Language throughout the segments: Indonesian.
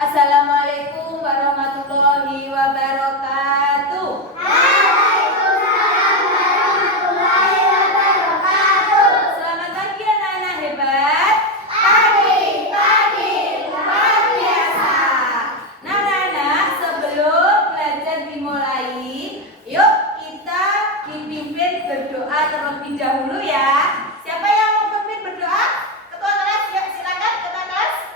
Assalamualaikum warahmatullahi wabarakatuh. Waalaikumsalam warahmatullahi wabarakatuh. Selamat pagi anak-anak hebat. Pagi luar biasa. Nah anak-anak, sebelum belajar dimulai, yuk kita dipimpin berdoa terlebih dahulu ya. Siapa yang mau pimpin berdoa? Ketua kelas, yuk silakan ketua kelas.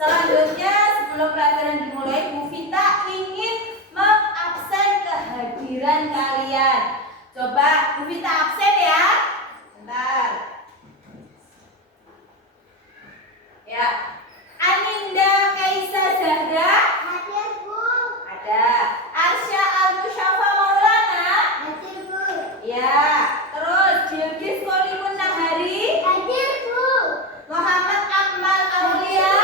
Selanjutnya, sebelum pelajaran dimulai, Bu Vita ingin mengabsen kehadiran kalian. Coba Bu Vita absen ya. Bentar. Ya. Aninda Kaisa Zahra. Hadir, Bu. Ada. Arsya Al-Musyafa Maulana. Hadir, Bu. Ya. Terus Jilgis Kolimun Nahari. Hadir, Bu. Muhammad Akmal Aulia.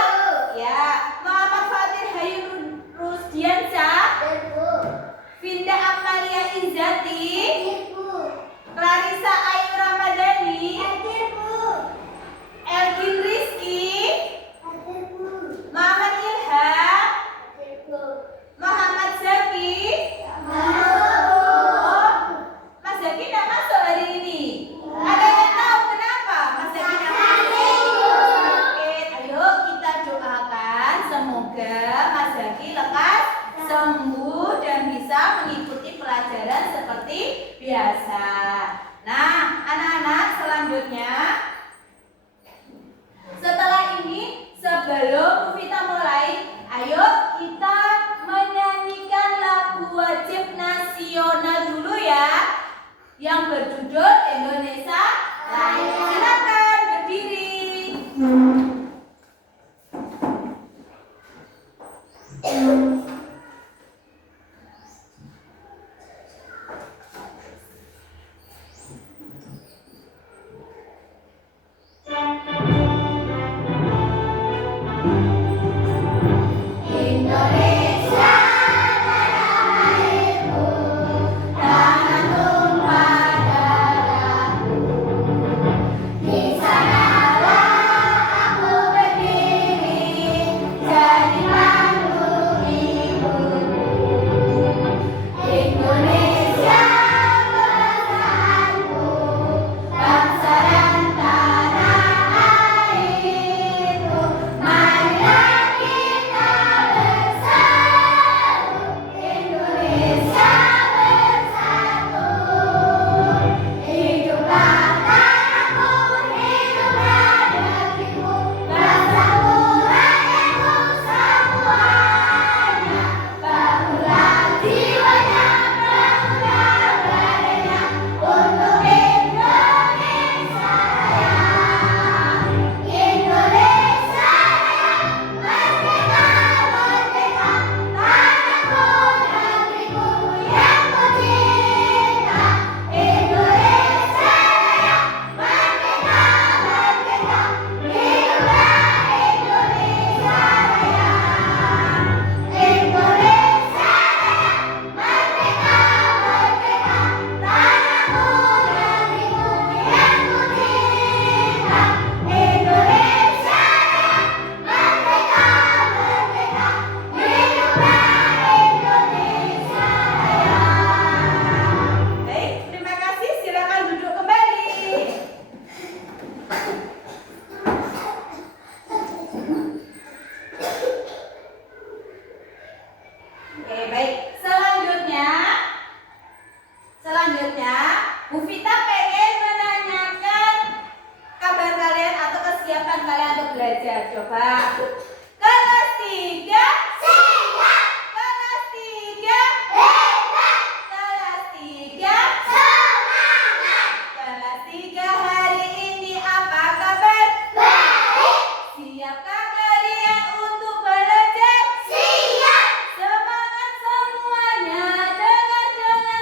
Ya. Muhammad Fatir Hayu Rusdiansyah. Hadir, Bu. Vinda Amalia Izzati. Hadir, Bu. Clarissa Ayu Ramadhani. Hadir, Bu. Elgin Rizky. Hadir, Bu. Muhammad Ilham. Hadir, Bu. Muhammad Zaki. Masuk. Oh, Mas Zaki nggak masuk hari ini. Ada yang tahu kenapa Mas Zaki nggak masuk? Sakit. Ayo kita doakan semoga Mas Zaki lekas sembuh dan bisa mengikuti pelajaran seperti biasa. Nah, anak-anak selanjutnya, setelah ini sebelum Bu Vita mulai, ayo kita menyanyikan lagu wajib nasional dulu ya, yang berjudul Indonesia Raya. Silakan berdiri. Indonesia tanah airku, tanah tumpah darahku. Di sanalah selanjutnya Bu Vita pengen menanyakan kabar kalian atau kesiapan kalian untuk belajar. Coba. Kelas 3 Siap. kelas 3 Hebat. kelas 3 Semangat. kelas 3 hari ini apa kabar? Baik. Siapkah kalian untuk belajar? Siap. Semangat semuanya dengan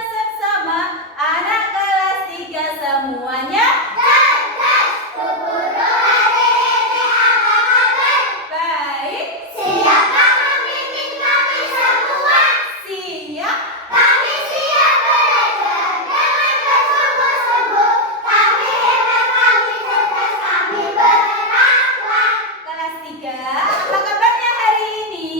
seksama anak kelas 3 semuanya. Cerdas. Bu Guru hari ini apa kabar? Baik, Siapkah memimpin kami semua? siap. Kami siap belajar dengan bersungguh-sungguh. Kami hebat, kami cerdas, kami berakhlak. Kelas 3, apa kabarnya hari ini?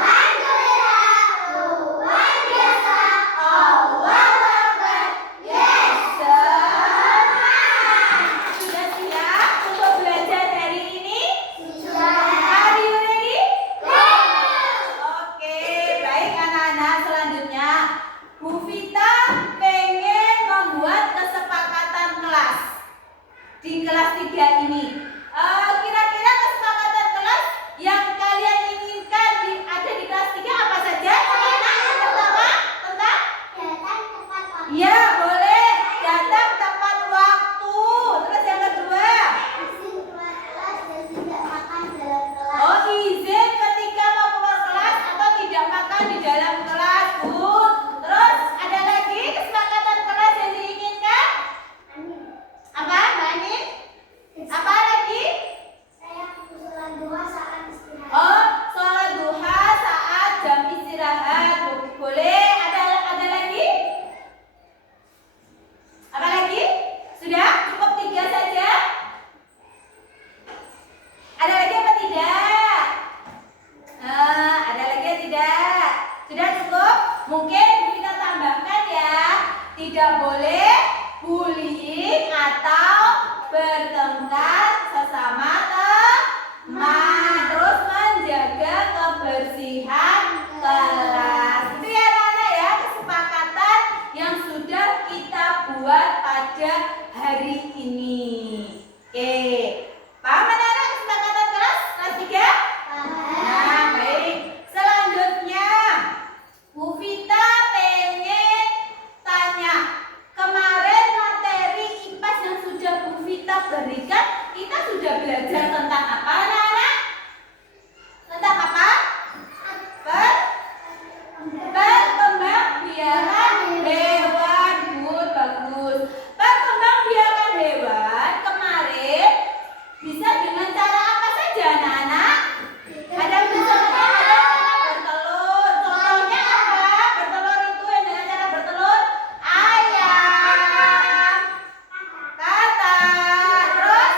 Alhamdulillah, luar biasa. Allahu Akbar. Yes. Semangat. Sudah siap untuk belajar hari ini? Sudah. Are you ready? Yes. Oke, baik anak-anak, selanjutnya Bu Vita pengen membuat kesepakatan kelas di kelas 3 ini. Kira-kira kesepakatan kelas yang kalian inginkan ada di kelas 3 apa saja? Anak-anak, yang pertama tentang Datang tepat waktu. ya boleh datang tepat waktu. Terus yang kedua, Izin keluar kelas dan tidak makan dalam kelas. oh izin ketika mau keluar kelas atau tidak makan di dalam kelas, Bu. Terus ada lagi kesepakatan kelas yang diinginkan? Amin. Apa, Mbak Anin? Apa lagi? Saya sholat duha saat istirahat. Oh, sholat duha saat jam istirahat. Boleh? Ada lagi? Apa lagi? Sudah? Cukup 3 saja? Ada lagi apa tidak? Ada lagi atau tidak? Sudah cukup? Mungkin kita tambahkan ya. Tidak boleh bullying atau bertengkar sesama teman. Terus menjaga kebersihan kelas. Itu ya anak-anak ya, kesepakatan yang sudah kita buat pada hari ini. Oke. Paham anak-anak kesepakatan kelas 3? Nah, baik. Selanjutnya, Bu Vita pengen tanya. Kemarin materi IPAS yang sudah Bu Vita berikan, kita sudah belajar tentang apa, anak-anak? Tentang apa? Perkembangbiakan hewan. Good, bagus. Perkembangbiakan hewan kemarin bisa dengan cara apa saja, anak-anak? Ada yang bisa ada bertelur. Contohnya apa? Bertelur itu yang dengan cara bertelur ayam, katak, terus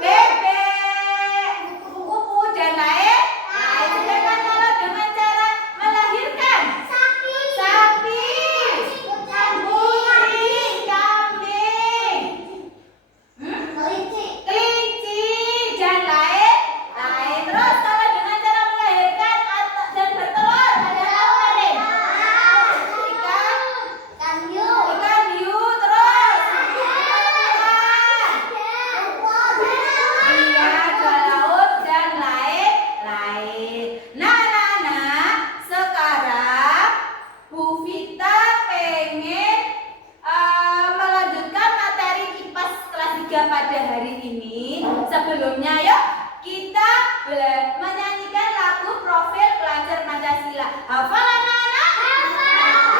bebek, kuku-kuku dan lain. Sedangkan kalau dengan cara melahirkan sapi, kucing, kambing, kelinci dan lain. Terus kalau dengan cara melahirkan dan bertelur ada apa nih? Ikan hiu, terus ikan. Iya, jual laut dan lain-lain. Nah, anak-anak, sekarang Bu Vita pengen melanjutkan materi IPAS kelas 3 pada hari ini. Sebelumnya, yuk kita menyanyikan lagu Profil Pelajar Pancasila. Hafal anak-anak?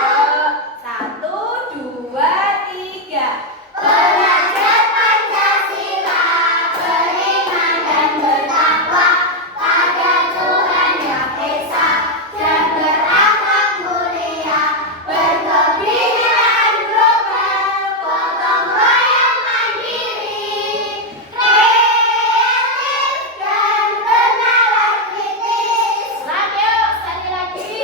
Yuk, 1, 2, 3. Belajar Pancasila, beriman dan bertakwa pada Tuhan Yang Esa dan berakhlak mulia, berkebinekaan global, gotong royong mandiri, kreatif dan bernalar kritis. Yuk, sekali lagi.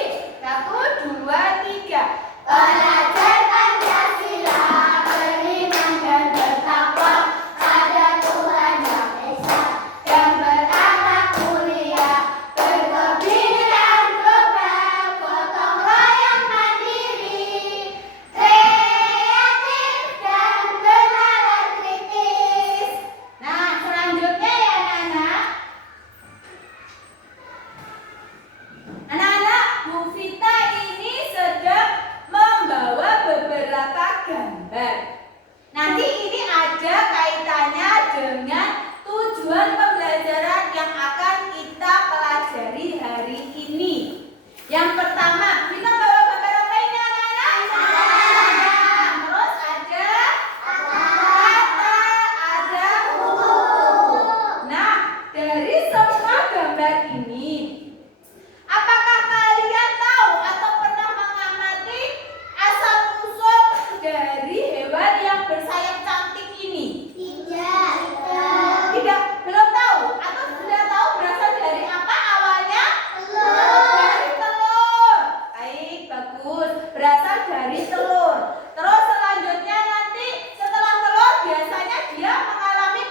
dari telur. Terus selanjutnya nanti setelah telur biasanya dia mengalami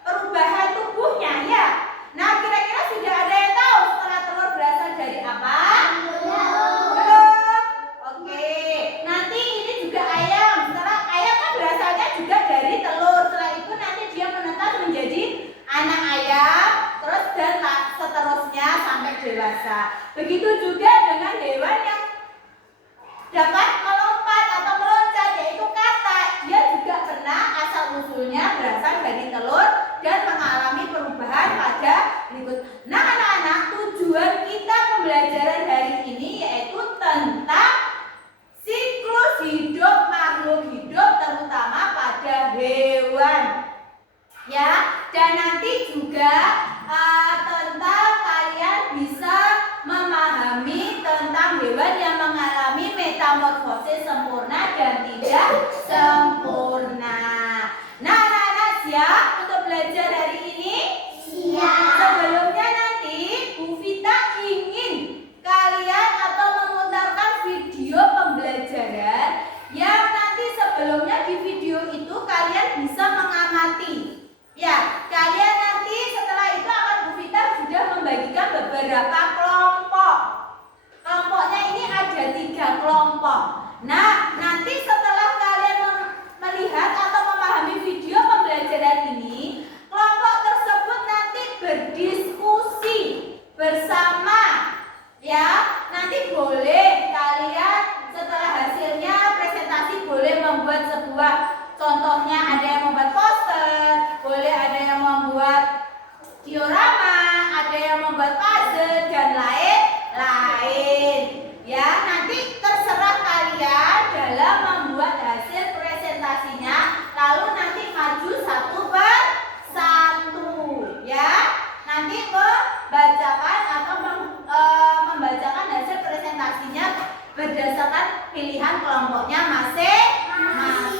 perubahan tubuhnya ya. Nah, kira-kira sudah ada yang tahu setelah telur berasal dari apa? Belum. Oke. Nanti ini juga ayam. Setelah ayam kan berasalnya juga dari telur. Setelah itu nanti dia menetas menjadi anak ayam, terus dan seterusnya sampai dewasa. Begitu juga dengan hewan yang dapat melompat atau meloncat, yaitu katak. Dia juga pernah asal usulnya berasal dari telur dan mengalami perubahan pada berikut. Nah, anak-anak, tujuan kita pembelajaran hari ini yaitu tentang siklus hidup makhluk hidup, terutama pada hewan. Ya, dan nanti juga tentang kalian bisa memahami tentang hewan yang mengalami metamorfosis sempurna dan tidak sempurna. Nah, anak-anak siap untuk belajar hari ini? Siap. Sebelumnya nanti Bu Vita ingin kalian atau memutarkan video pembelajaran yang nanti sebelumnya di video itu kalian bisa mengamati. Ya, kalian nanti setelah itu akan Bu Vita sudah membagikan beberapa kelompok. Kelompoknya ini ada 3 kelompok. Nah, nanti setelah kalian melihat atau memahami video pembelajaran ini, kelompok tersebut nanti berdiskusi bersama. Ya, nanti boleh kalian setelah hasilnya presentasi boleh membuat sebuah, contohnya ada yang membuat poster, boleh ada yang membuat diorama, ada yang membuat puzzle dan lain-lain. Ya, nanti terserah kalian dalam membuat hasil presentasinya, lalu nanti maju satu per satu. Ya, nanti membacakan atau membacakan hasil presentasinya berdasarkan pilihan kelompoknya masing-masing.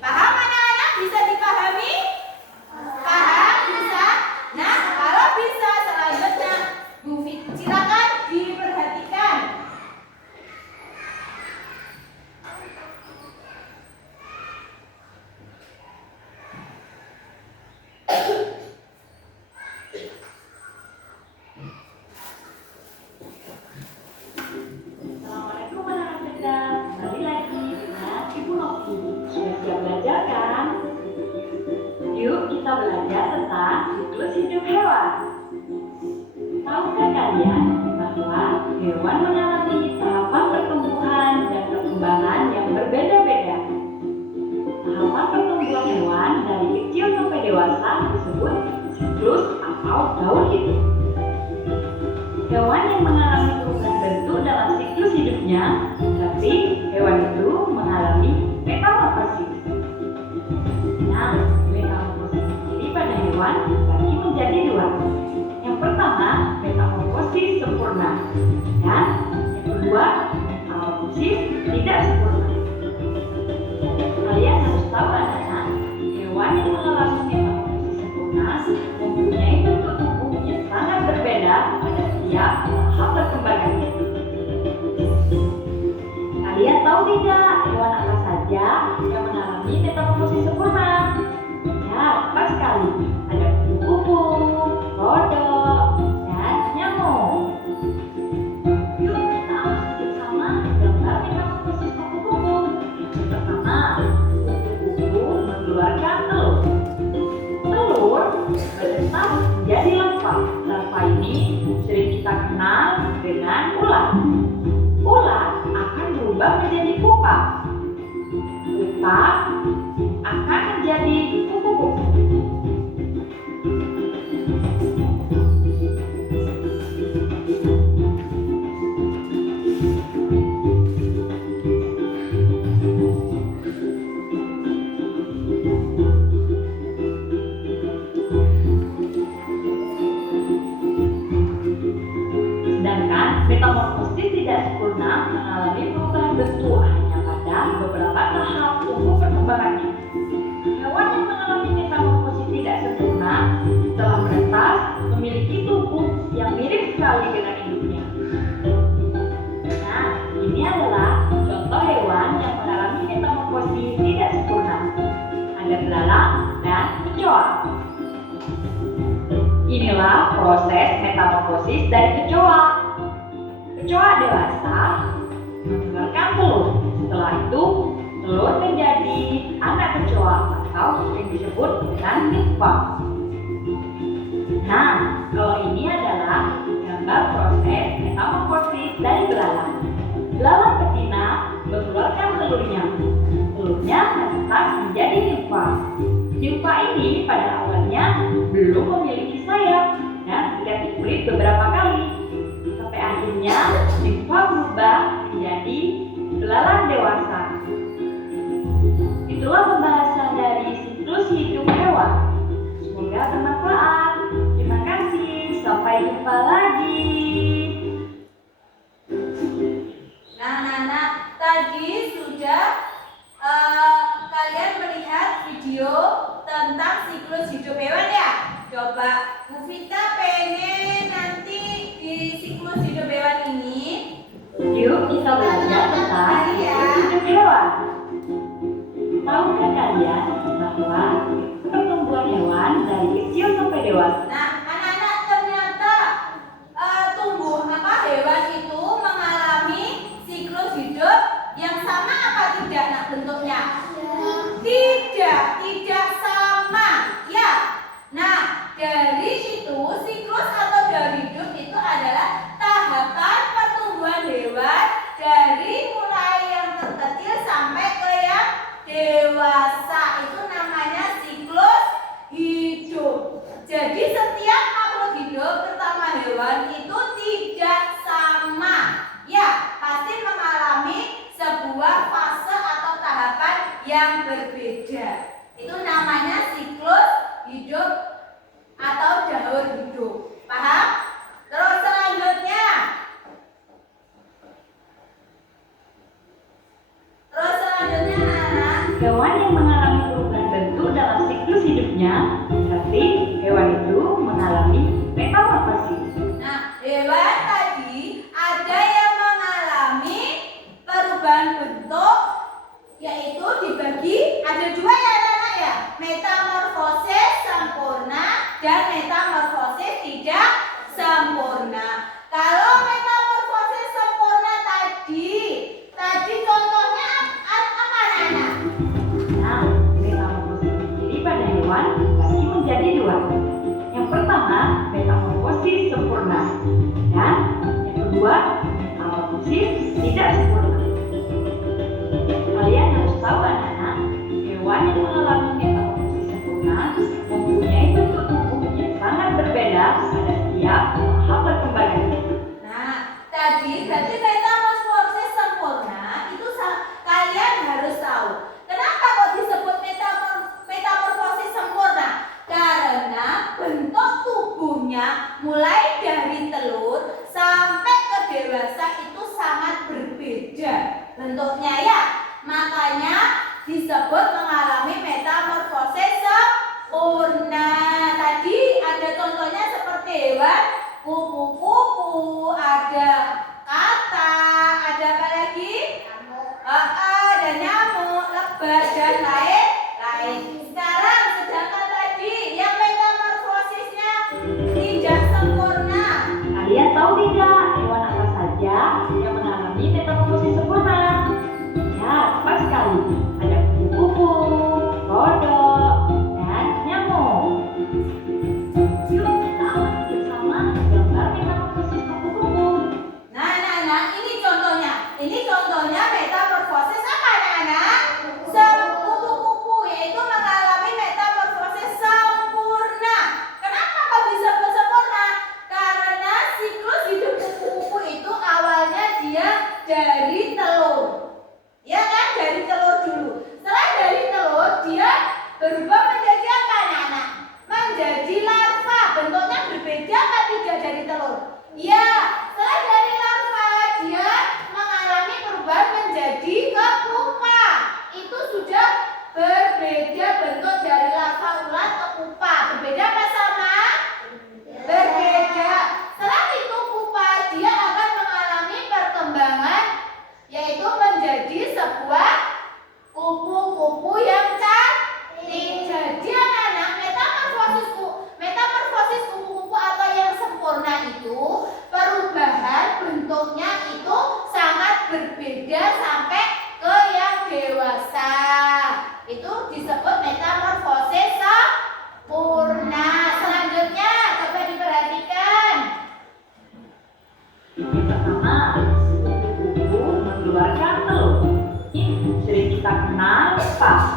Paham anak-anak? Bisa dipahami? Paham? Bisa? Nah, kalau bisa selanjutnya Bu Fit, silakan diperhatikan. Assalamualaikum anak-anak cerdas. Kembali lagi dengan Ibu Novi. Sudah siap belajar kan? Yuk kita belajar tentang siklus hidup hewan. Tahukah kalian bahwa hewan mengalami tahapan pertumbuhan dan perkembangan yang berbeda-beda? Tahapan pertumbuhan hewan dari kecil sampai dewasa disebut siklus atau daur hidup. Hewan yang mengalami perubahan bentuk dalam siklus hidupnya, tapi hewan itu mengalami metamorfosis. Nah, metamorfosis ini pada hewan dibagi menjadi 2. Yang pertama, metamorfosis sempurna, dan yang kedua, metamorfosis tidak sempurna. Kalian harus tahu anak-anak, hewan yang mengalami metamorfosis sempurna mempunyai bentuk tubuh yang sangat berbeda pada setiap tahap perkembangannya. Kalian tahu tidak hewan apa saja yang mengalami metamorfosis sempurna? Ya, tepat sekali. Ada kupu-kupu, kodok, dan nyamuk. Yuk kita amati bersama gambar metamorfosis kupu-kupu. Yang pertama, kupu-kupu mengeluarkan telur. Telur menetas menjadi larva. Larva ini sering kita kenal dengan ulat. Ulat akan berubah menjadi pupa. Pupa akan menjadi kupu-kupu. Sedangkan metamorfosis tidak sempurna mengalami perubahan bentuk hanya pada beberapa tahap tumbuh perkembangannya. Hewan yang mengalami metamorfosis proses metamorfosis dari kecoa. Kecoa dewasa mengeluarkan telur. Setelah itu, telur menjadi anak kecoa atau yang disebut dengan nimfa. Nah, kalau ini adalah gambar proses metamorfosis dari belalang. Belalang betina mengeluarkan telurnya. Telurnya menetas menjadi nimfa. Nimfa ini pada awalnya belum memiliki sayap dan tidak dikulit beberapa kali. Sampai akhirnya nimfa berubah menjadi belalang dewasa. Itulah pembahasan dari siklus hidup hewan. Semoga bermanfaat. Terima kasih. Sampai jumpa lagi. Nah, tadi sudah kalian melihat video tentang siklus hidup hewan ya? Coba Bu Vita pengen nanti di siklus hidup hewan ini Yuk kita belajar tentang siklus hidup hewan. Tahukah kalian bahwa pertumbuhan hewan dari kecil sampai dewasa? Nah, anak-anak ternyata hewan itu mengalami siklus hidup yang sama apa tidak nak bentuknya? Tidak sama ya. Nah, dari itu siklus atau dari hidup itu adalah tahapan pertumbuhan hewan dari mulai yang terkecil sampai ke yang dewasa. Itu namanya siklus hidup. Jadi setiap makhluk hidup terutama hewan itu tidak sama. Ya, pasti mengalami sebuah fase atau tahapan yang berbeda. Itu namanya siklus hidup atau jalur hidup. Paham? Terus selanjutnya anak-anak, Hewan yang mengalami perubahan bentuk dalam siklus hidupnya berarti hewan itu mengalami metamorfosis. nah, hewan tadi ada yang mengalami perubahan bentuk, yaitu dibagi ada dua ya anak-anak ya, metamorfosis sempurna dan metamorfosis tidak sempurna. Kalau metamorfosis sempurna tadi contohnya apa anak-anak? Nah, metamorfosis sendiri pada hewan dibagi menjadi dua. Yang pertama, metamorfosis sempurna, dan yang kedua, metamorfosis tidak sempurna. Kalian harus tahu anak-anak, hewan yang mengalami metamorfosis sempurna mempunyai bentuk tubuh yang sangat berbeda pada setiap tahap perkembangannya. Nah, tadi berarti metamorfosis sempurna itu kalian harus tahu. Kenapa kok disebut metamorfosis sempurna? Karena bentuk tubuhnya mulai dari telur sampai ke dewasa itu sangat berbeda bentuknya ya. Makanya disebut mengalami metamorfosis sempurna. Tadi ada contohnya seperti hewan kupu-kupu, ada kata, ada apa lagi? Ada nyamuk, lebah, dan lain-lain. Sekarang sedangkan tadi yang metamorfosisnya tidak sempurna. Kalian tahu tidak hewan apa saja yang mengalami metamorfosis sempurna? Ya, tepat sekali. Ada kupu-kupu, apa?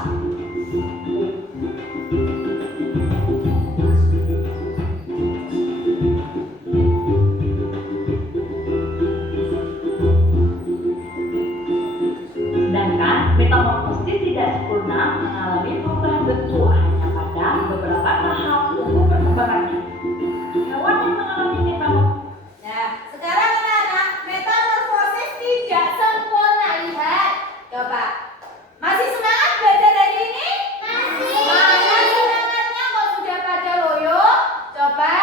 Sedangkan metamorfosis tidak sempurna mengalami perubahan bentuk hanya pada beberapa tahap tumbuh perkembangannya. Hewan yang mengalami metamorfosis. Nah, sekarang anak-anak, metamorfosis tidak sempurna. Lihat, coba. Masih semangat belajar hari ini? Masih. Mana semangatnya? Kok sudah pada loyo? Coba,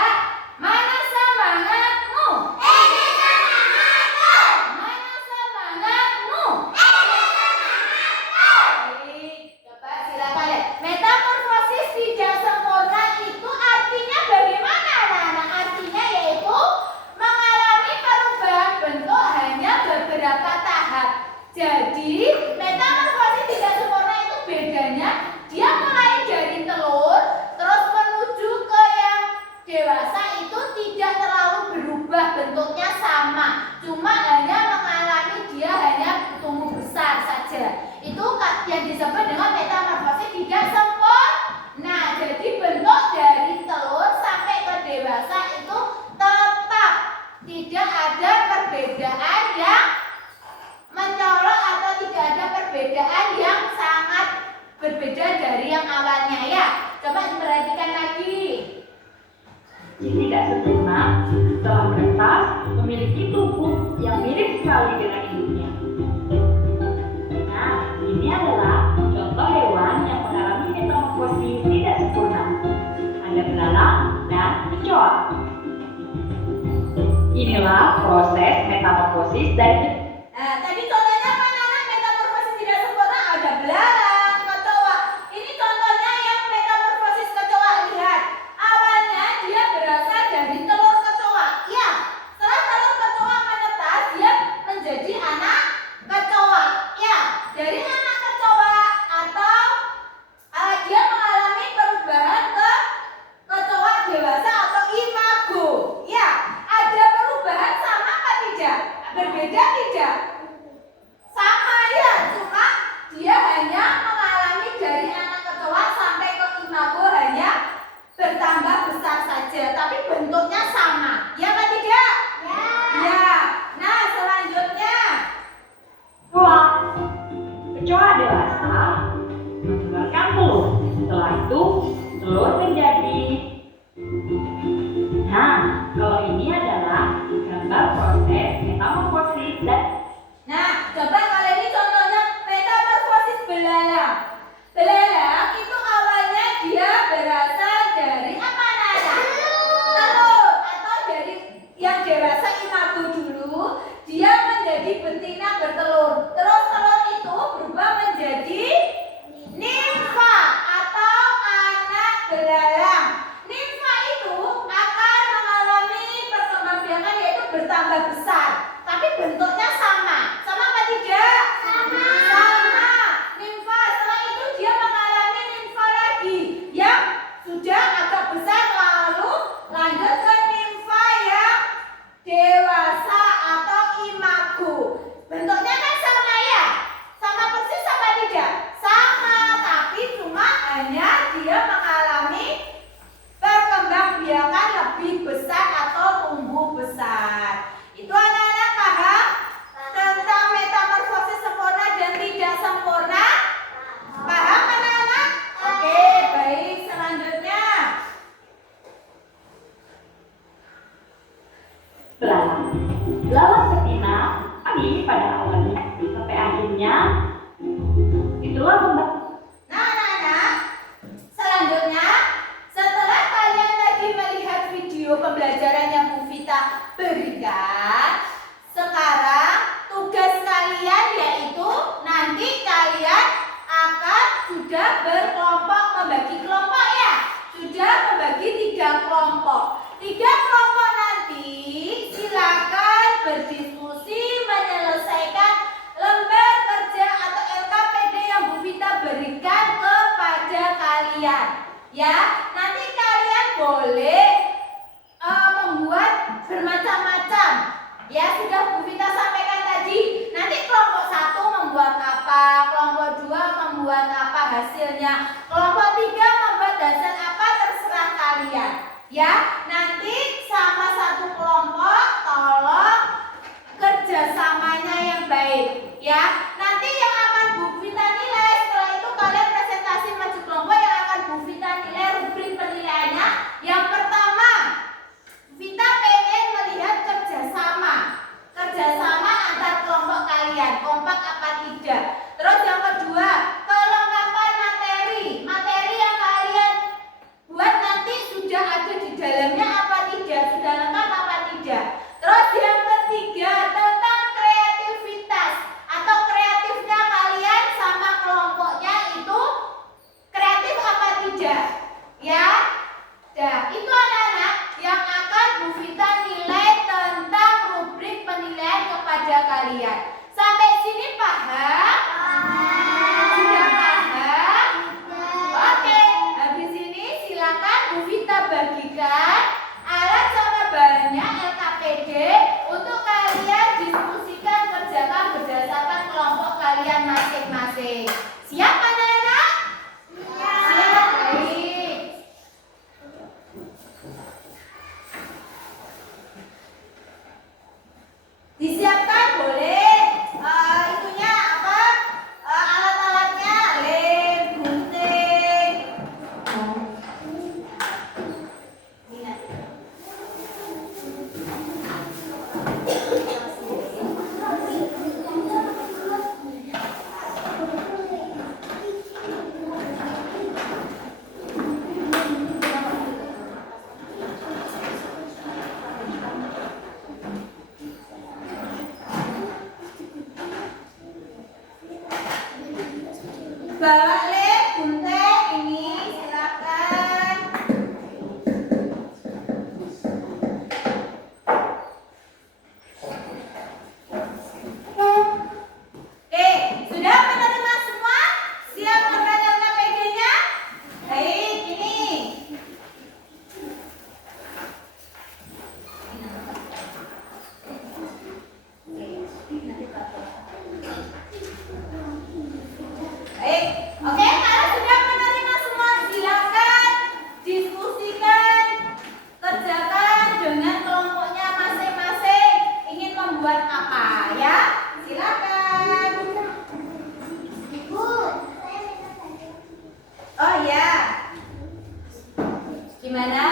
mana semangatmu? Ini semangatku. Mana semangatmu? Ini semangatku. Baik, coba silakan lihat. Metamorfosis tidak sempurna itu artinya bagaimana anak-anak? Artinya yaitu mengalami perubahan bentuk hanya beberapa tahap. Jadi, metamorfosis tidak sempurna itu bedanya dia mulai dari telur terus menuju ke yang dewasa itu tidak terlalu berubah, bentuknya sama. Cuma hanya mengalami dia hanya tumbuh besar saja. Itu yang disebut dengan metamorfosis tidak sempurna. Jadi bentuk dari telur sampai ke dewasa itu tetap tidak ada perbedaan yang mencolok atau tidak ada perbedaan yang sangat berbeda dari yang awalnya ya. Coba diperhatikan lagi. Jika tidak sempurna, telah menetas memiliki tubuh yang mirip sekali dengan induknya. Nah, ini adalah contoh hewan yang mengalami metamorfosis tidak sempurna. Ada belalang dan kecoa. Inilah proses metamorfosis dari Nah, tadi contohnya apa anak metamorfosis tidak sempurna? Ada belalang, kecoa. Ini contohnya yang metamorfosis kecoa. Lihat, awalnya dia berasal dari telur kecoa. Ya, setelah telur kecoa menetas, dia menjadi anak kecoa. Ya, dari anak kecoa atau dia mengalami perubahan ke kecoa dewasa atau imago. Ya, ada perubahan sama apa tidak? Berbeda tidak? Sama ya, cuma dia hanya mengalami dari anak kecoa sampai ke imago hanya bertambah besar saja, tapi bentuknya sama. Ya apa tidak? Ya. Ya. Nah, selanjutnya. kecoa. Kecoa dewasa mengeluarkan telur. Setelah itu, telur menjadi. Nah, kalau ini adalah gambar proses metamorfosis dan Nah, coba kalau ini contohnya metamorfosis belalang. Belalang itu awalnya dia berasal dari apa anak-anak? Telur atau dari yang dewasa imago dulu, dia menjadi betina bertelur. Terus telur itu berubah menjadi nimfa atau anak belalang. Nimfa itu akan mengalami perkembangbiakan yaitu bertambah besar, tapi bentuknya sama. Sama apa tidak? Sama. Sama. Nimfa setelah itu dia mengalami nimfa lagi yang sudah agak besar, lalu lanjut ke nimfa yang dewasa atau imago. Bentuknya kan sama ya? Sama persis apa tidak? Sama, tapi cuma hanya dia mengalami perkembangbiakan lebih besar atau tumbuh besar. Itu anak-anak paham tentang metamorfosis sempurna dan tidak sempurna? Paham anak-anak? Oke, baik. Selanjutnya. belalang. Belalang betina tadi pada awalnya sampai akhirnya itulah membentuk. Nah, anak-anak, selanjutnya setelah kalian tadi melihat video pembelajaran yang Bu Vita berikan, sekarang tugas kalian yaitu nanti kalian akan sudah berkelompok, membagi kelompok ya. Sudah membagi 3 kelompok. 3 kelompok nanti silakan berdiskusi menyelesaikan lembar kerja atau LKPD yang Bu Vita berikan kepada kalian. Ya, nanti kalian boleh membuat bermacam-macam. Ya, sudah Bu Vita sampaikan tadi. Nanti kelompok 1 membuat apa, kelompok 2 membuat apa. hasilnya. Kelompok 3 membuat hasil apa terserah kalian. Ya, nanti sama satu kelompok tolong kerjasamanya yang baik. Ya, nanti yang akan Bu Vita nilai setelah itu kalian presentasi maju kelompok yang akan Bu Vita nilai rubrik penilaiannya. Yang pertama, Vita pengen melihat kerjasama antar kelompok kalian, kompak apa tidak. Terus yang kedua, kelengkapan materi yang kalian buat nanti sudah ada di dalamnya apa tidak, sudah lengkap apa tidak. Terus yang ketiga, tentang kreativitas atau kreatifnya kalian sama kelompoknya itu kreatif apa tidak, ya. Nah, itu anak-anak yang akan Bu Vita nilai tentang rubrik penilaian kepada kalian. Sampai sini paham? Sudah paham? Oke, habis ini silakan Bu Vita bagikan alat sama bahannya LKPD untuk kalian diskusikan, kerjakan berdasarkan kelompok kalian masing-masing. Siap anak-anak? Siap, baik. Disiapkan boleh itunya apa, alat-alatnya, lem, gunting. Bawa lem, gunting ini silakan. Oke, sudah menerima semua? Siap membaca LKPD-nya? Baik, ini. Baik, oke, kalau sudah menerima semua silakan diskusikan, kerjakan dengan kelompoknya masing-masing. Ingin membuat apa ya? Silakan. Bu, saya minta tanya. Oh ya. Gimana?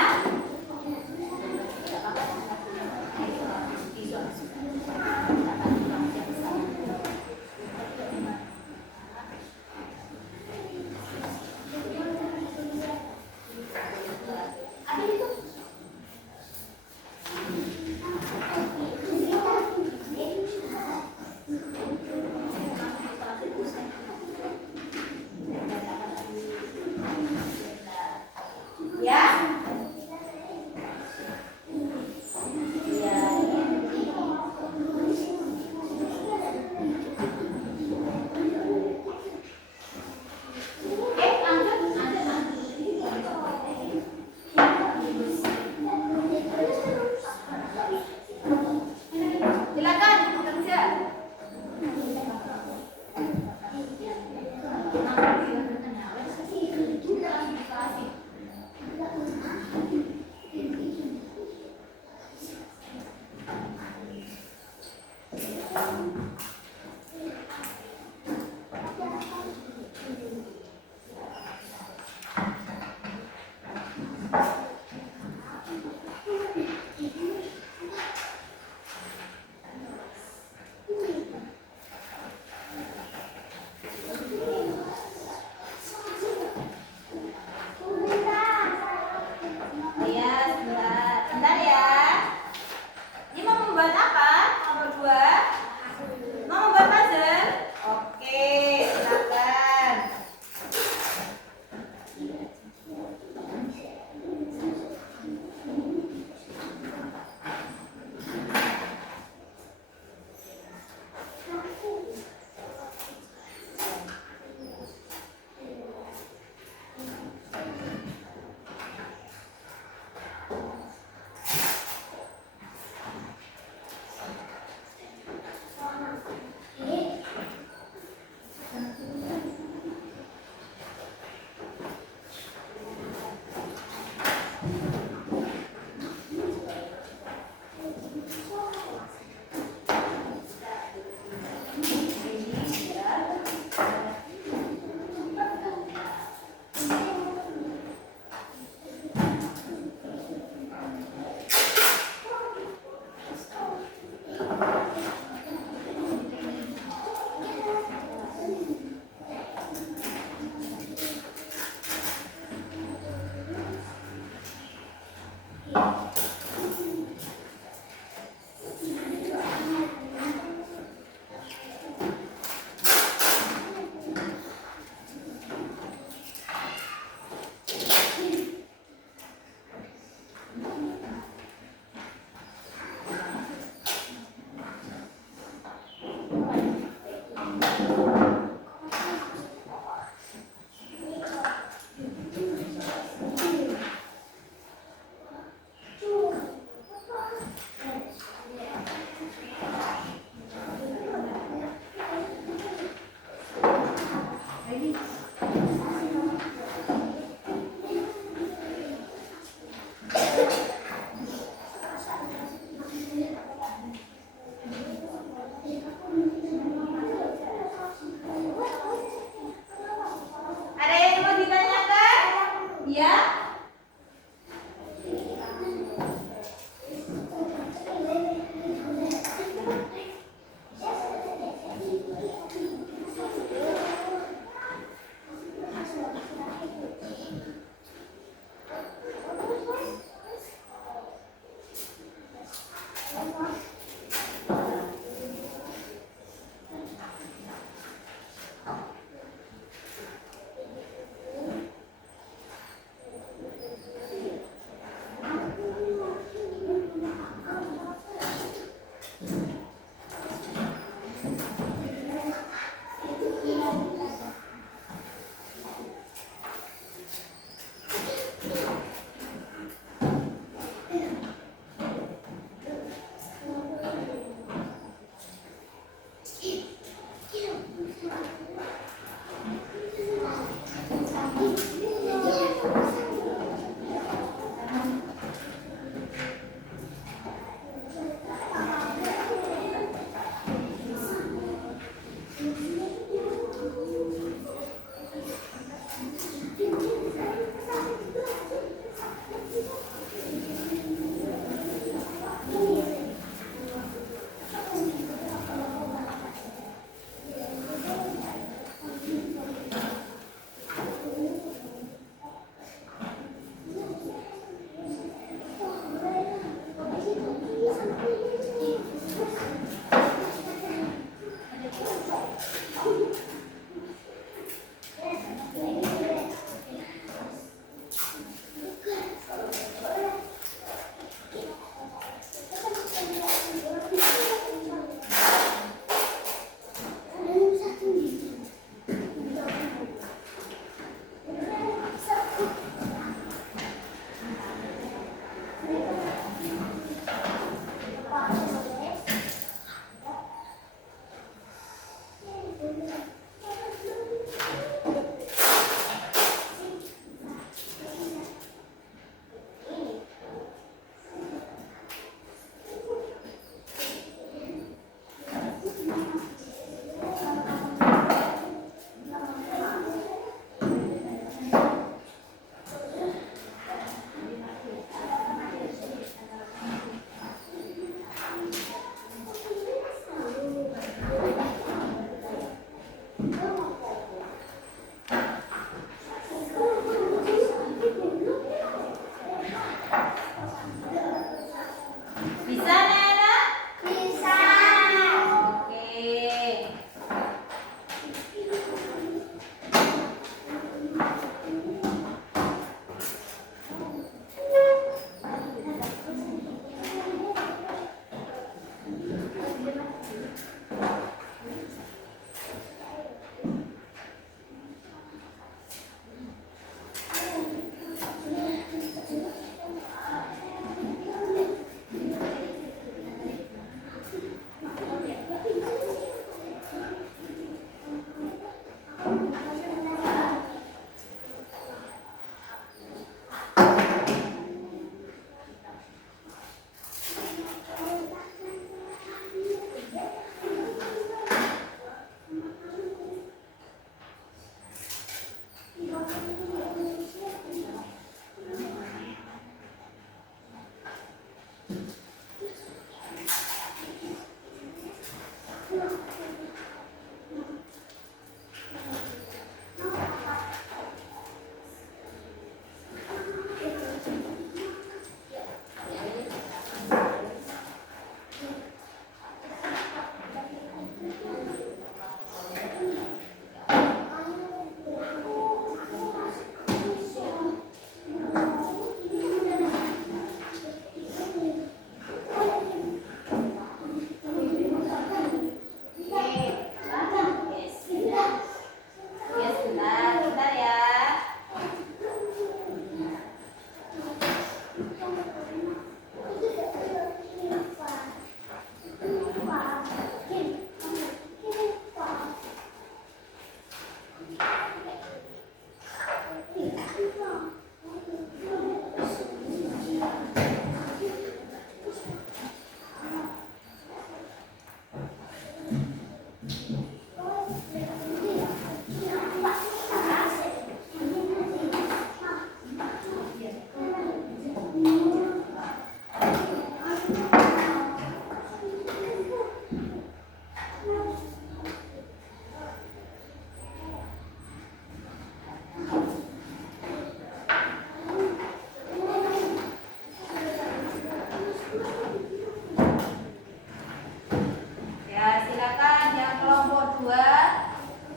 Ya, silakan yang kelompok 2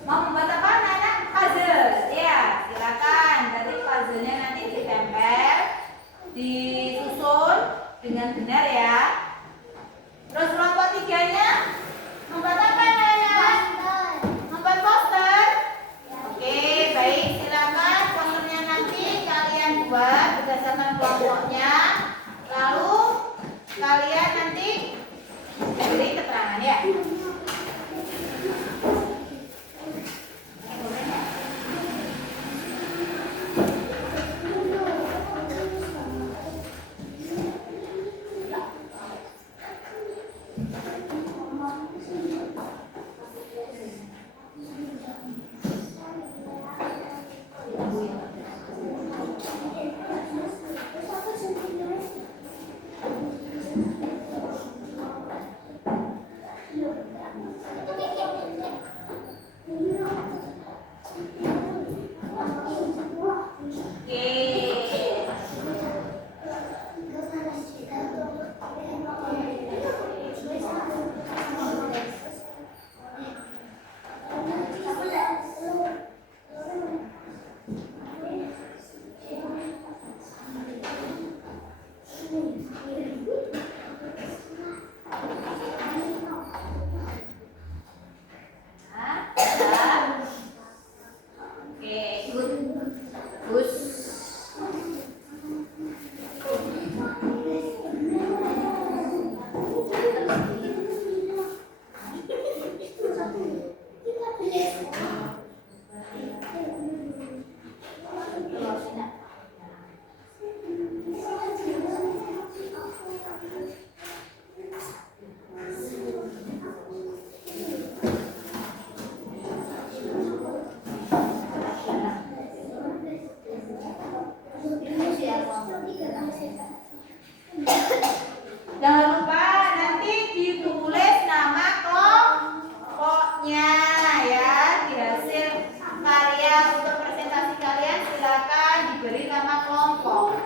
mau membuat apa anak-anak? Puzzle. Ya, silakan. Nanti puzzle-nya nanti ditempel, disusun dengan benar ya. Terus kelompok 3-nya membuat apa anak-anak? Membuat poster. Oke, baik. Silakan posternya nanti kalian buat berdasarkan kelompoknya. Lalu kalian nanti beri keterangan ya. Jangan lupa nanti ditulis nama kelompoknya ya. Di hasil karya untuk presentasi kalian silakan diberi nama kelompok.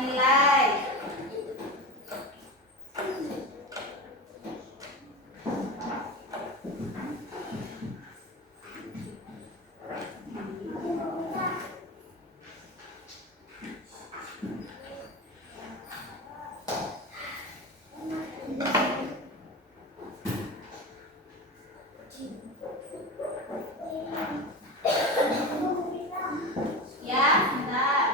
nilai. Ya, sebentar.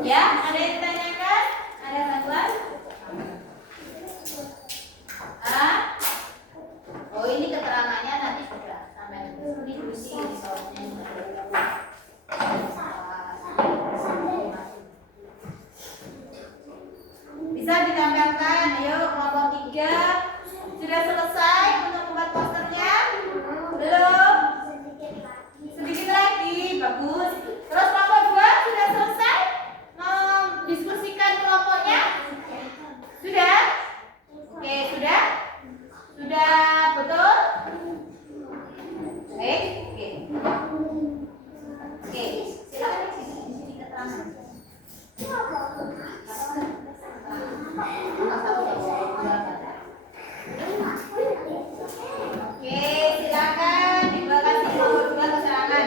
Ya, ada yang ditanyakan? Ada gangguan? Ah? Oh, ini keterangannya nanti sudah sampai ini dulu sih soalnya. Bisa ditampilkan, ayo kelompok 3. Sudah selesai untuk membuat posternya? Belum? Sedikit lagi, bagus. Terus kelompok 2 sudah selesai mendiskusikan kelompoknya? Sudah? Oke, sudah? Sudah betul? Baik, oke. Oke, silakan di sini keterangan. Oke, silakan dibagi kelompok 2 keterangan.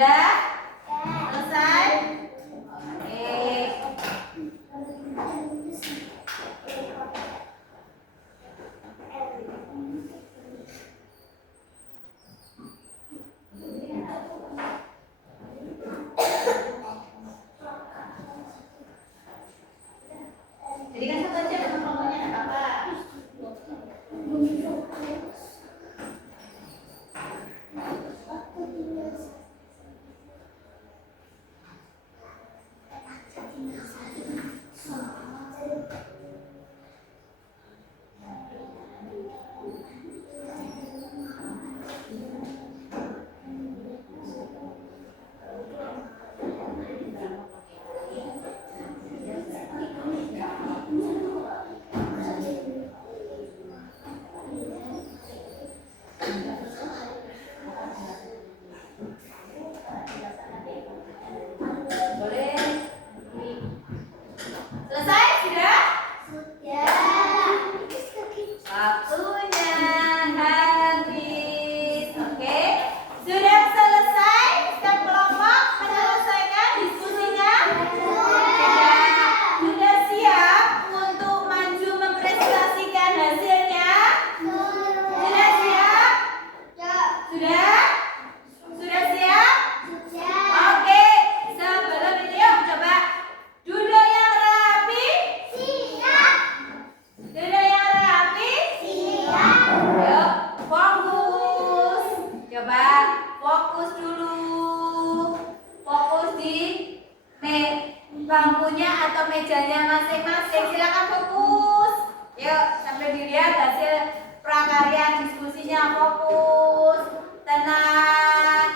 Sudah? Selesai? Oke. Jadi kan satu aja dengan kelompoknya enggak apa-apa. Boleh. Selesai sudah? Waktunya habis. Oke. Sudah selesai setiap kelompok menyelesaikan diskusinya? Sudah siap untuk maju mempresentasikan hasilnya? Sudah siap? Sudah? Sudah siap? Oke, sebelum itu yuk coba duduk yang rapi. Duduk yang rapi. Yuk, fokus. Coba fokus dulu. Fokus di bangkunya atau mejanya masing-masing. Silakan fokus. Yuk, sampai dilihat hasil prakarya diskusinya. Fokus. Tenang.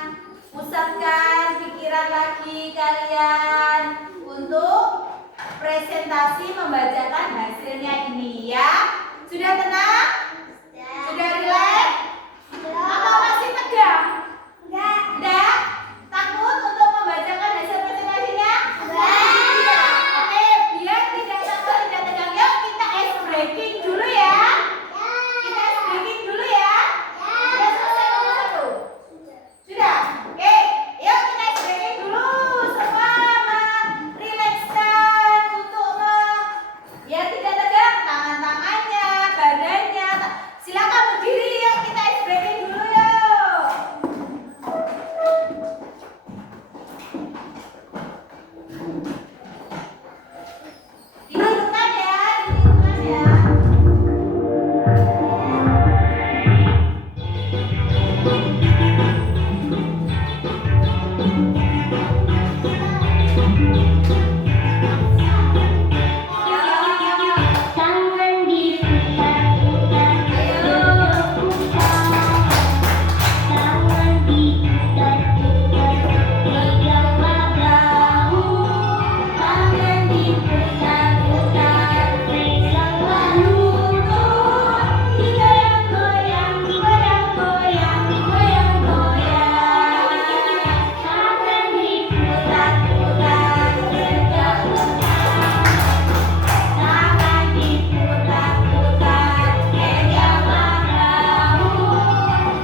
Pusatkan pikiran lagi kalian untuk presentasi membacakan hasilnya ini ya. Sudah tenang? Sudah rileks? Apa masih tegang? Enggak? Takut untuk membacakan hasil presentasinya? Oke, biar tidak takut, tidak tegang. Yuk kita ice breaking dulu ya. Kita ice breaking dulu ya. Sudah selesai nomor 1? Sudah? Oke, yuk kita ice breaking dulu. Semua rilekskan untuk biar tidak tegang tangan-tangannya, badannya. Silakan berdiri yuk kita ice breaking dulu yuk. Dihidupkan ya, dihidupkan ya. Tangan diputar-putar, tangan diputar-putar, peganglah bahu. Tangan diputar-putar, peganglah lutut. Digoyang-goyang, digoyang-goyang, digoyang-goyang. Tangan diputar-putar, peganglah. Tangan diputar-putar, peganglah bahu.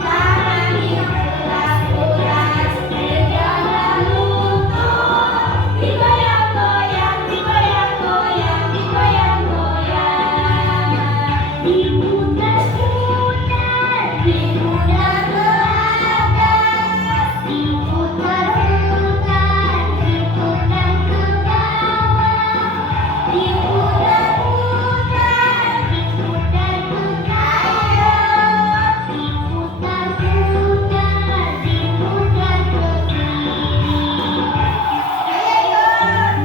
Tangan diputar-putar, peganglah lutut. Digoyang-goyang, digoyang-goyang, digoyang-goyang. Diputar-putar, diputar ke atas. Diputar-putar, diputar ke bawah. Diputar-putar, diputar ke kanan. Diputar-putar, diputar ke kiri. Ayo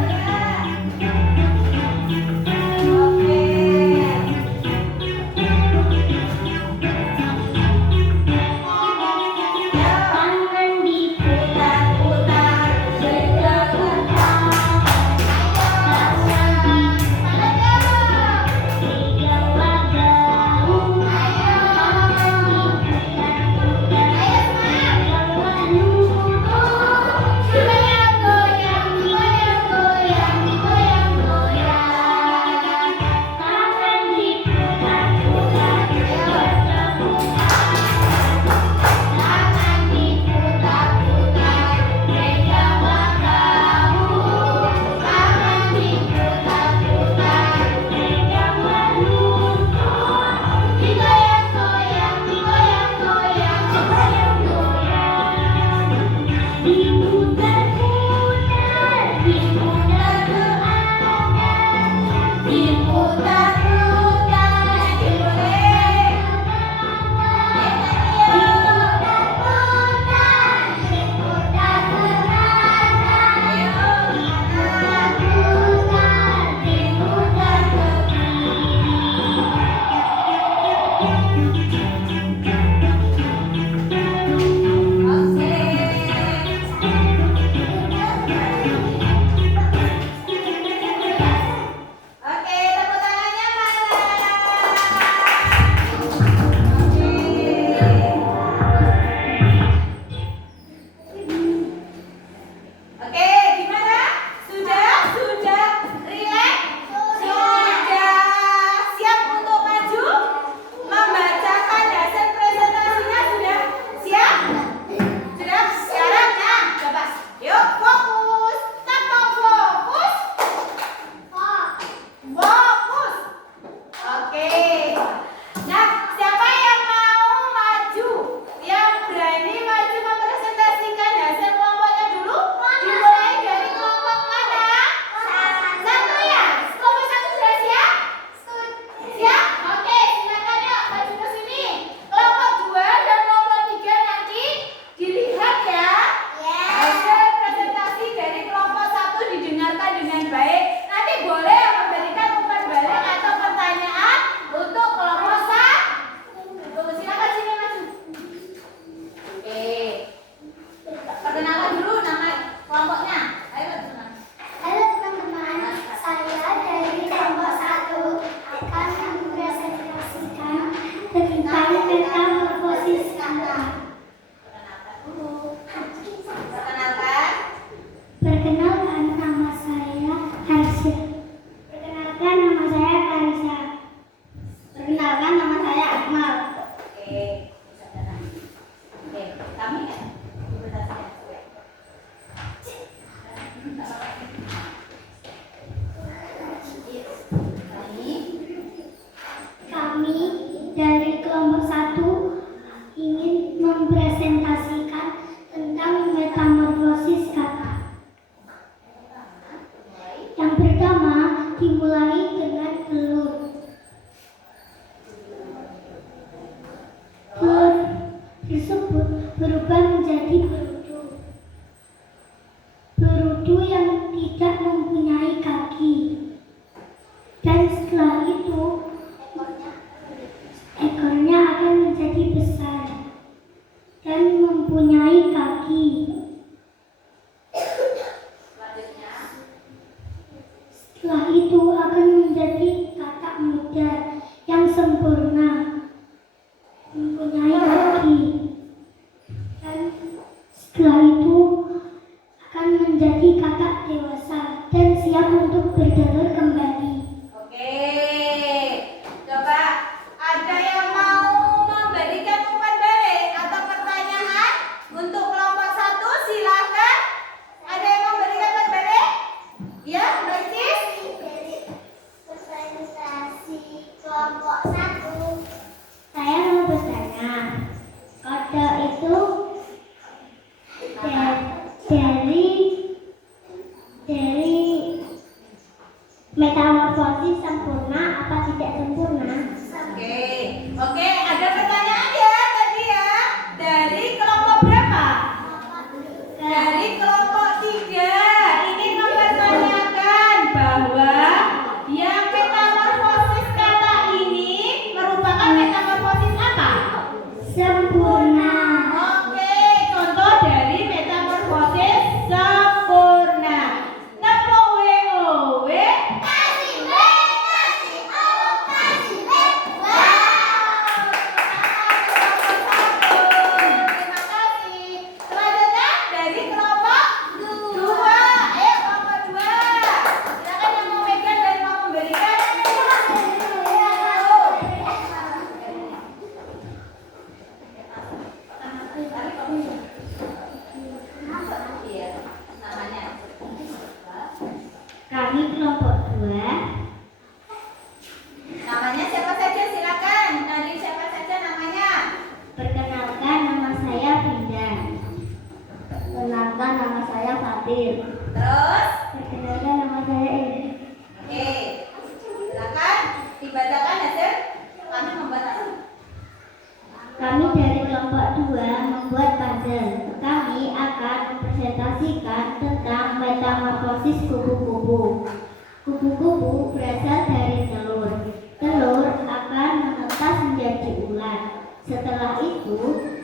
ikut. Oke. Kami kan? Kami dari kelompok 1 ingin mempresentasikan tentang metamorfosis kata. Yang pertama dimulai dengan telur. Telur tersebut berubah menjadi berudu. Berudu yang tidak mempunyai kaki. Dan setelah itu ekornya akan menjadi besar dan mempunyai kaki. Setelah itu akan menjadi katak muda yang sempurna, mempunyai kaki. Dan setelah itu akan menjadi katak dewasa dan siap untuk bertelur kembali. Oke, coba ada yang mau memberikan umpan balik atau pertanyaan untuk kelompok 1, silakan. Ada yang mau memberikan umpan balik? Ya, Mbak Cis? Presentasi kelompok 1. Saya mau bertanya, kode itu dari metamorfosis sempurna apa tidak sempurna? Oke, ada pertanyaan ya tadi ya. Dari kelompok berapa? Dari kelompok 3 ingin mempertanyakan bahwa yang metamorfosis kata ini merupakan metamorfosis apa? Sempurna. Oke, contoh dari metamorfosis sempurna. Nepuk WOW. Kasih B, kasih O, kasih B. Wow. Terima kasih. Selanjutnya dari kelompok 2. Ayo kelompok 2. Silakan yang mau megang dan mau memberikan. Iya, namanya. Kami kelompok 2. Namanya siapa saja silakan. Dari siapa saja namanya? Perkenalkan, nama saya Frida. Perkenalkan, nama saya Fatir. Terus, Perkenalkan, nama saya Edi. oke. Silakan dibacakan hasil kami membuat apa? Kami dari kelompok 2 membuat puzzle. Kami akan mempresentasikan tentang metamorfosis kupu-kupu. Kupu-kupu berasal dari telur. Telur akan menetas menjadi ulat. Setelah itu,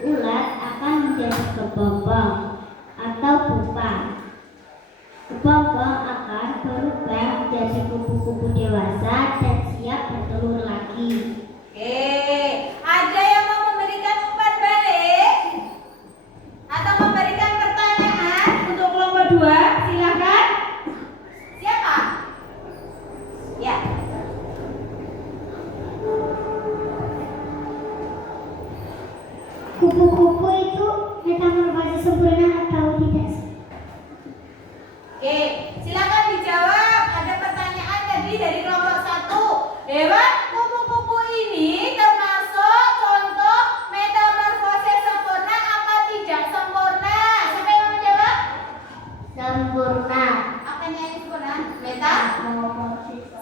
ulat akan menjadi kepompong atau pupa. Kepompong akan berubah menjadi kupu-kupu dewasa dan siap bertelur lagi. Ada yang mau memberikan umpan balik atau memberikan pertanyaan untuk kelompok 2? Silakan. Siapa? Ya. Kupu-kupu itu metamorfosis sempurna atau tidak? Oke, silakan dijawab. Ada pertanyaan tadi dari kelompok 1. Hewan kupu-kupu ini termasuk contoh metamorfosis sempurna apa tidak sempurna? Siapa yang mau menjawab? Sempurna. Apa yang sempurna?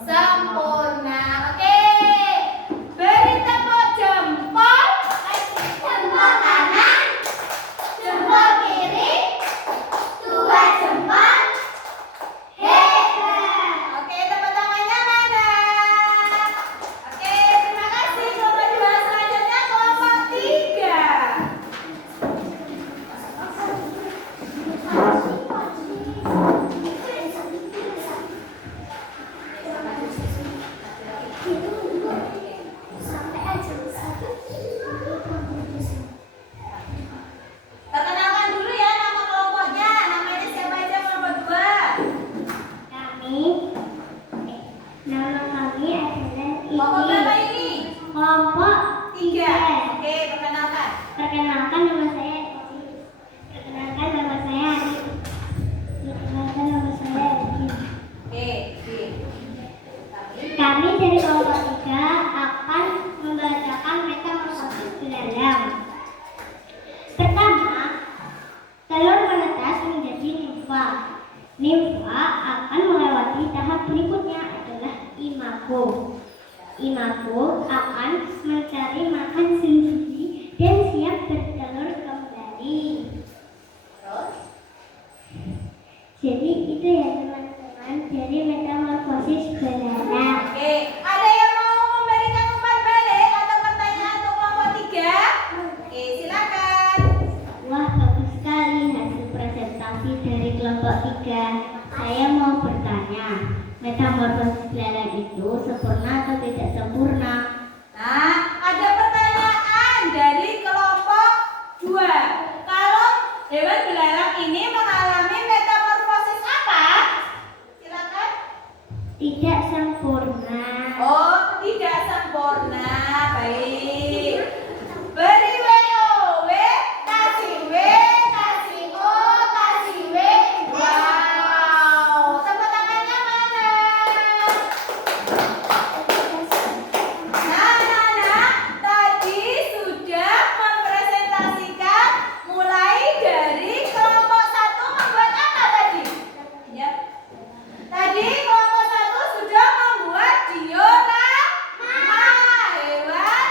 Sempurna. Oke. Beri tepuk jempol. Jempol kanan, jempol kiri, 2 jempol. Hebat. Oke, tepuk tangannya mana? Imago akan mencari makan sendiri dan siap bertelur kembali. Terus? Jadi itu ya teman-teman dari metamorfosis beranak. Oke, ada yang mau memberikan umpan balik atau pertanyaan untuk kelompok 3? Oke, silakan. Wah, bagus sekali hasil presentasi dari kelompok 3. Saya mau bertanya, metamorfosis belalang itu sempurna atau tidak sempurna? Nah, ada pertanyaan dari kelompok 2. Kalau hewan belalang ini mengalami metamorfosis apa? Silakan. Tidak sempurna. Oh, tidak sempurna. Baik. Beri W-O, W, kasih W, kasih O, kasih W. Wow. Tepuk tangannya mana? Nah, tadi sudah mempresentasikan mulai dari kelompok 1 membuat apa tadi? Ya. Tadi kelompok 1 sudah membuat diorama hewan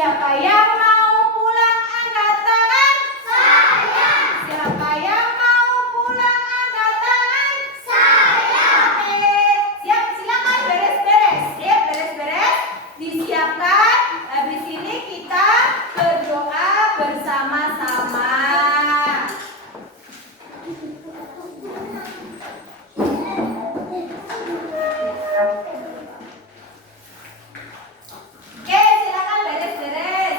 Siapa yang mau pulang angkat tangan? Saya. Siapa yang mau pulang angkat tangan? Saya. Oke, siap, silakan beres-beres. Siap, beres-beres. Disiapkan. Habis ini kita berdoa bersama-sama. Oke, silakan beres-beres.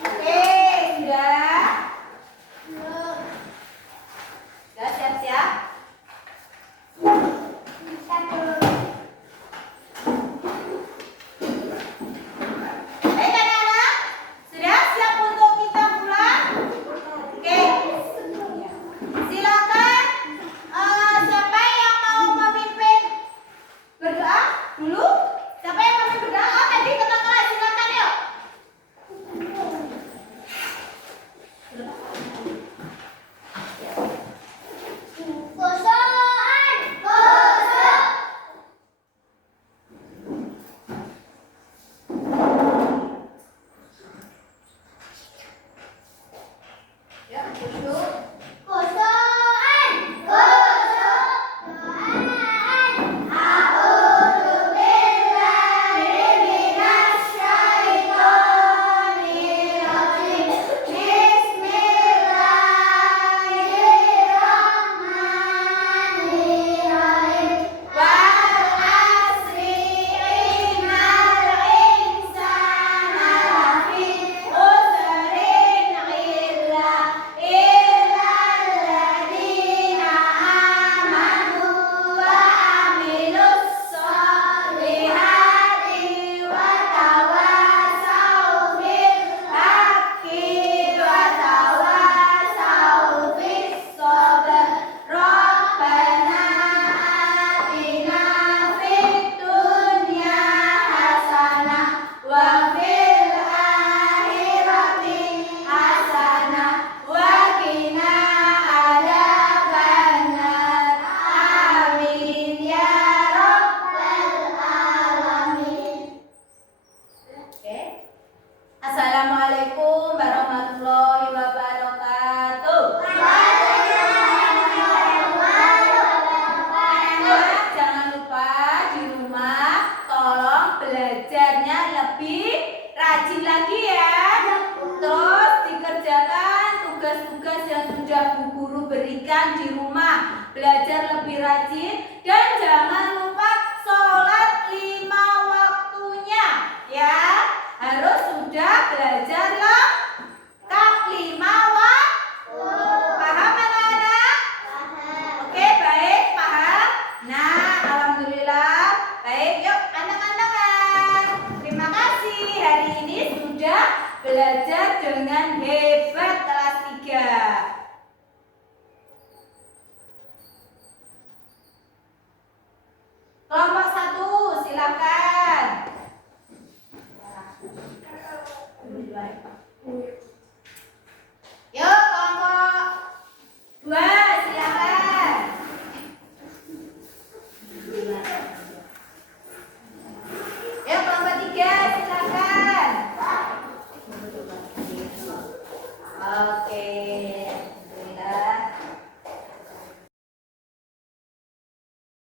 Oke, sudah. Sudah siap-siap. Baik anak-anak, sudah siap untuk kita pulang? Oke, silakan. Siapa yang mau memimpin berdoa dulu? Siapa yang mau memimpin berdoa? Oh, tadi kakak kelas, silakan yuk. Yuk, duduk. Assalamualaikum warahmatullahi wabarakatuh. Anak-anak, jangan lupa di rumah tolong belajarnya lebih rajin lagi ya. Terus dikerjakan tugas-tugas yang sudah Bu Guru berikan di rumah. Belajar lebih rajin dan jangan lupa sholat 5 waktunya ya. Harus sudah belajar lengkap 5 waktu. Paham anak-anak? Oke, baik, paham. Nah, alhamdulillah. Baik, yuk anak-anak. Terima kasih. Hari ini sudah belajar dengan hebat kelas 3.